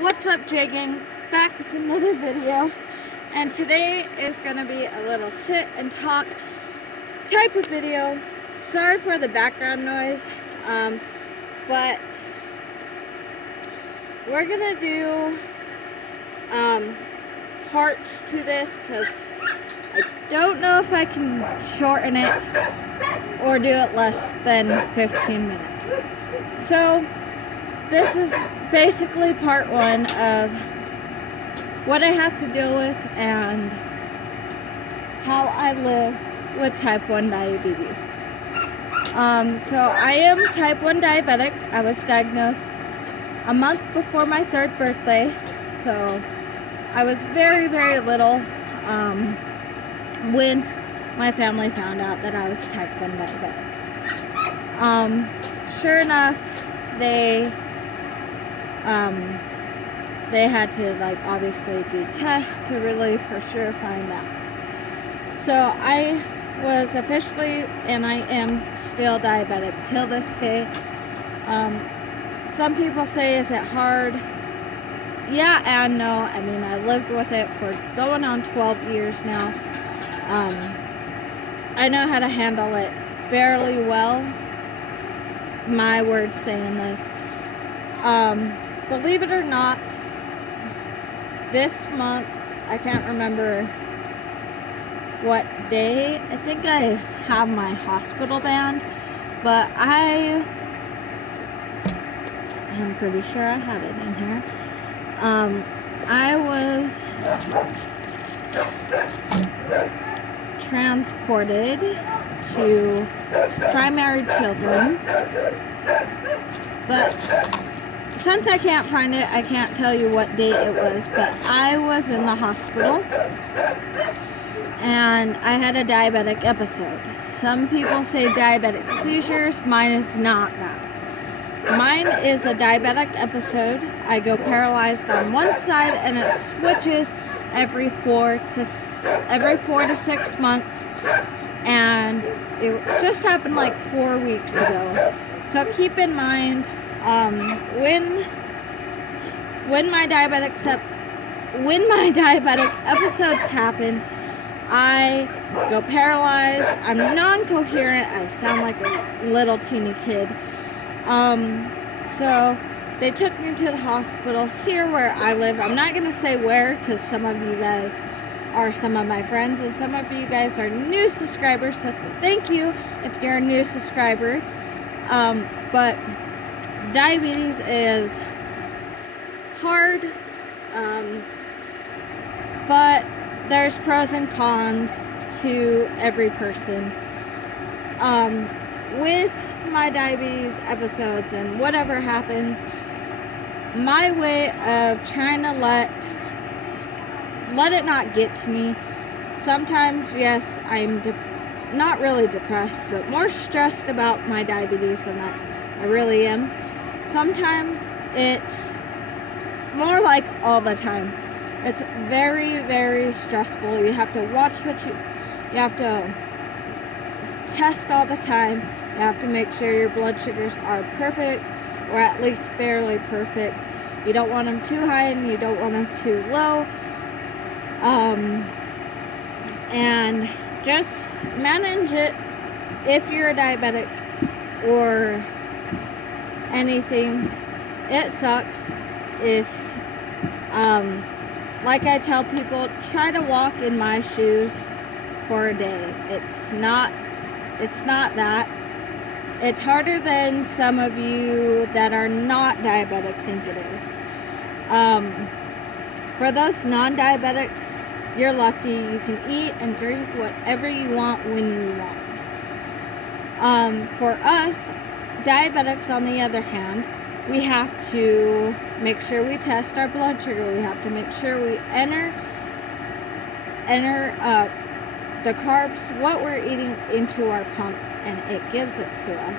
What's up, J Gang? Back with another video, and today is going to be a little sit and talk type of video. Sorry for the background noise, but we're going to do parts to this because I don't know if I can shorten it or do it less than 15 minutes. So this is basically part one of what I have to deal with and how I live with type 1 diabetes. So I am type 1 diabetic. I was diagnosed a month before my 3rd birthday, so I was very, very little when my family found out that I was type 1 diabetic. Sure enough, they had to obviously do tests to really for sure find out. So I was officially, and I am still diabetic till this day. Some people say, is it hard? Yeah and no. I mean, I lived with it for going on 12 years now. I know how to handle it fairly well. My words saying this. Believe it or not, this month, I can't remember what day, I think I have my hospital band, but I'm pretty sure I have it in here. I was transported to Primary Children's, but since I can't find it, I can't tell you what date it was, but I was in the hospital and I had a diabetic episode. Some people say diabetic seizures. Mine is not that. Mine is a diabetic episode. I go paralyzed on one side and it switches every 4 to 6 months, and it just happened like 4 weeks ago. So keep in mind, when my diabetic episodes happen, I go paralyzed. I'm non-coherent. I sound like a little teeny kid. So they took me to the hospital here where I live. I'm not gonna say where because some of you guys are some of my friends and some of you guys are new subscribers. So thank you if you're a new subscriber. But diabetes is hard, but there's pros and cons to every person. With my diabetes episodes and whatever happens, my way of trying to let it not get to me, sometimes, yes, I'm not really depressed, but more stressed about my diabetes than I really am. Sometimes it's more like all the time. It's very, very stressful. You have to watch you have to test all the time. You have to make sure your blood sugars are perfect, or at least fairly perfect. You don't want them too high and you don't want them too low. And just manage it if you're a diabetic or anything. It sucks if, like I tell people, try to walk in my shoes for a day. It's not that. It's harder than some of you that are not diabetic think it is. For those non-diabetics, you're lucky. You can eat and drink whatever you want when you want. For us, diabetics, on the other hand, we have to make sure we test our blood sugar. We have to make sure we enter the carbs, what we're eating, into our pump, and it gives it to us.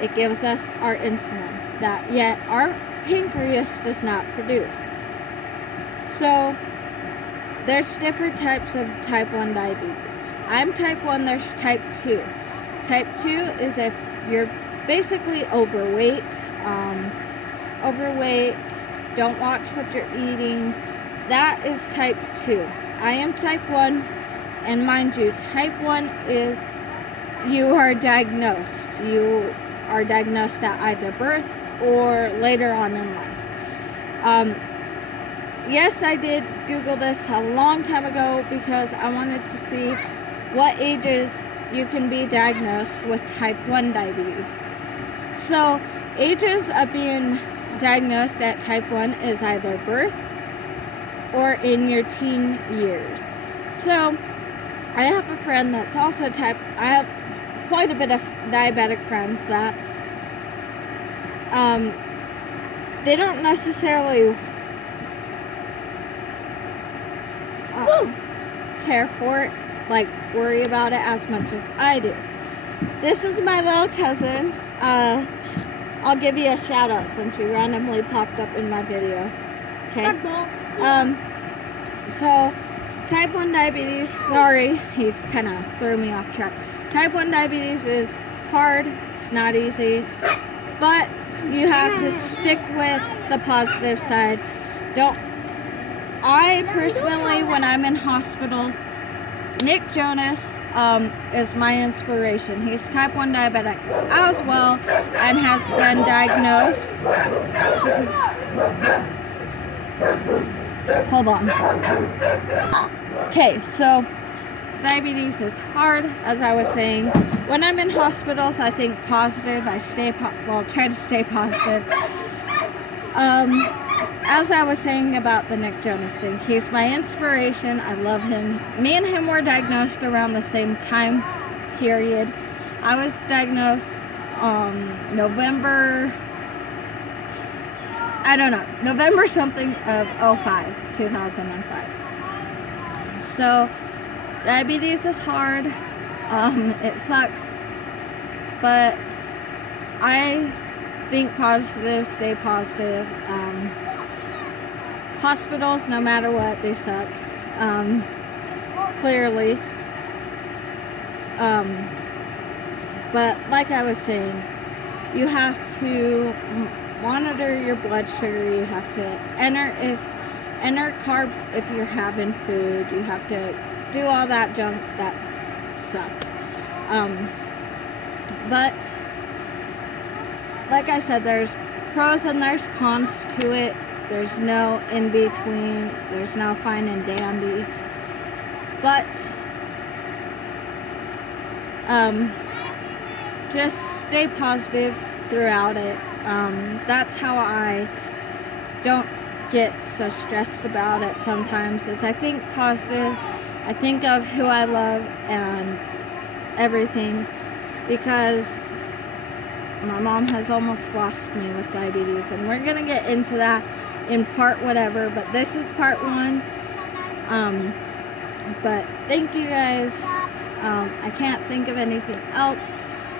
It gives us our insulin that yet our pancreas does not produce. So there's different types of type 1 diabetes. I'm type 1, there's type 2. Type 2 is if you're basically overweight, don't watch what you're eating. That is type 2. I am type 1, and mind you, type 1 is you are diagnosed. You are diagnosed at either birth or later on in life. Yes, I did Google this a long time ago because I wanted to see what ages you can be diagnosed with type 1 diabetes. So, ages of being diagnosed at type 1 is either birth or in your teen years. So, I have a friend that's also I have quite a bit of diabetic friends that they don't necessarily care for it, like worry about it as much as I do. This is my little cousin. I'll give you a shout out since you randomly popped up in my video. Okay. So type 1 diabetes, sorry, he kind of threw me off track. Type 1 diabetes is hard, it's not easy, but you have to stick with the positive side. I personally, when I'm in hospitals, Nick Jonas is my inspiration. He's type 1 diabetic as well and has been diagnosed. Hold on. Okay, so diabetes is hard, as I was saying. When I'm in hospitals, I think positive. I try to stay positive. As I was saying about the Nick Jonas thing, he's my inspiration. I love him. Me and him were diagnosed around the same time period. I was diagnosed November something of 2005. So diabetes is hard. It sucks, but I think positive, stay positive. Hospitals, no matter what, they suck. Clearly. But like I was saying, you have to monitor your blood sugar. You have to enter carbs if you're having food. You have to do all that junk that sucks. But like I said, there's pros and there's cons to it. There's no in between. There's no fine and dandy. But just stay positive throughout it. That's how I don't get so stressed about it sometimes, is I think positive. I think of who I love and everything, because my mom has almost lost me with diabetes, and we're gonna get into that in part whatever, but this is part 1. But thank you guys. I can't think of anything else.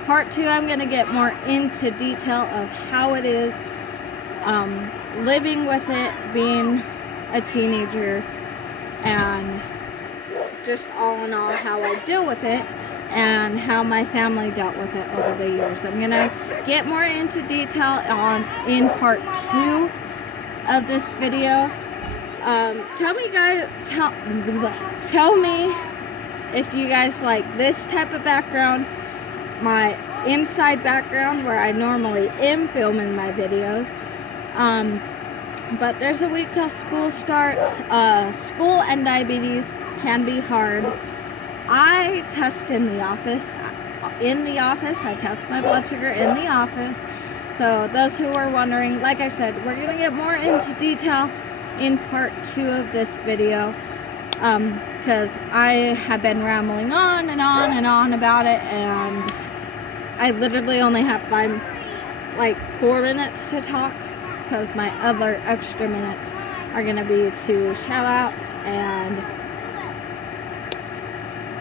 Part 2, I'm gonna get more into detail of how it is living with it, being a teenager, and just all in all how I deal with it and how my family dealt with it over the years. I'm gonna get more into detail in part 2 of this video. Tell me if you guys like this type of background, my inside background where I normally am filming my videos. But there's a week till school starts. School and diabetes can be hard. I test in the office. I test my blood sugar in the office. So those who are wondering, like I said, we're going to get more into detail in part 2 of this video. Because I have been rambling on and on and on about it, and I literally only have 4 minutes to talk, because my other extra minutes are going to be to shout outs.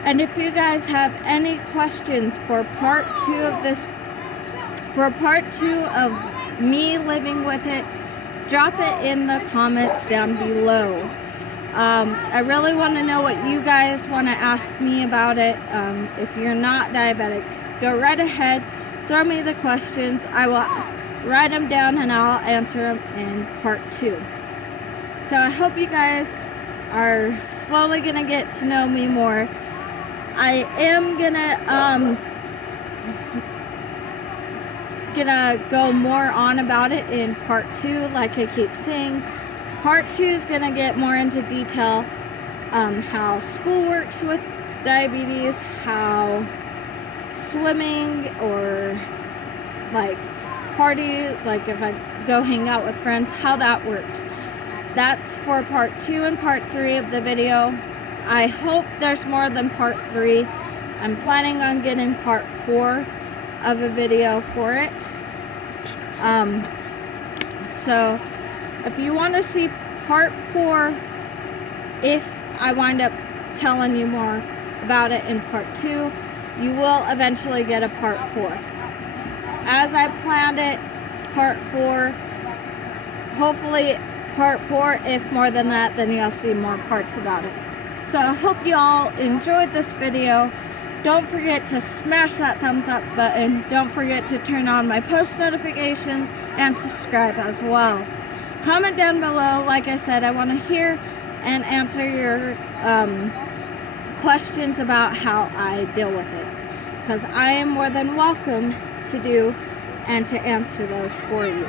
And if you guys have any questions for part 2 of this, for part 2 of me living with it, drop it in the comments down below. I really want to know what you guys want to ask me about it. If you're not diabetic, go right ahead, throw me the questions. I will write them down and I'll answer them in part 2. So I hope you guys are slowly gonna get to know me more. I am gonna go more on about it in part 2, like I keep saying. Part 2 is gonna get more into detail, how school works with diabetes, how swimming or like party, like if I go hang out with friends, how that works. That's for part 2 and part 3 of the video. I hope there's more than part 3. I'm planning on getting part 4 of a video for it. So if you want to see part 4, if I wind up telling you more about it in part 2, you will eventually get a part 4. As I planned it, part 4, hopefully part 4, if more than that, then you'll see more parts about it. So I hope you all enjoyed this video. Don't forget to smash that thumbs up button. Don't forget to turn on my post notifications and subscribe as well. Comment down below. Like I said, I want to hear and answer your questions about how I deal with it, because I am more than welcome to do and to answer those for you.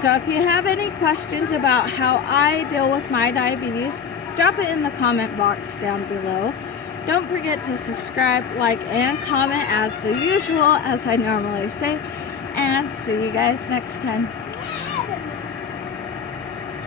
So if you have any questions about how I deal with my diabetes, drop it in the comment box down below. Don't forget to subscribe, like, and comment as the usual, as I normally say. And see you guys next time.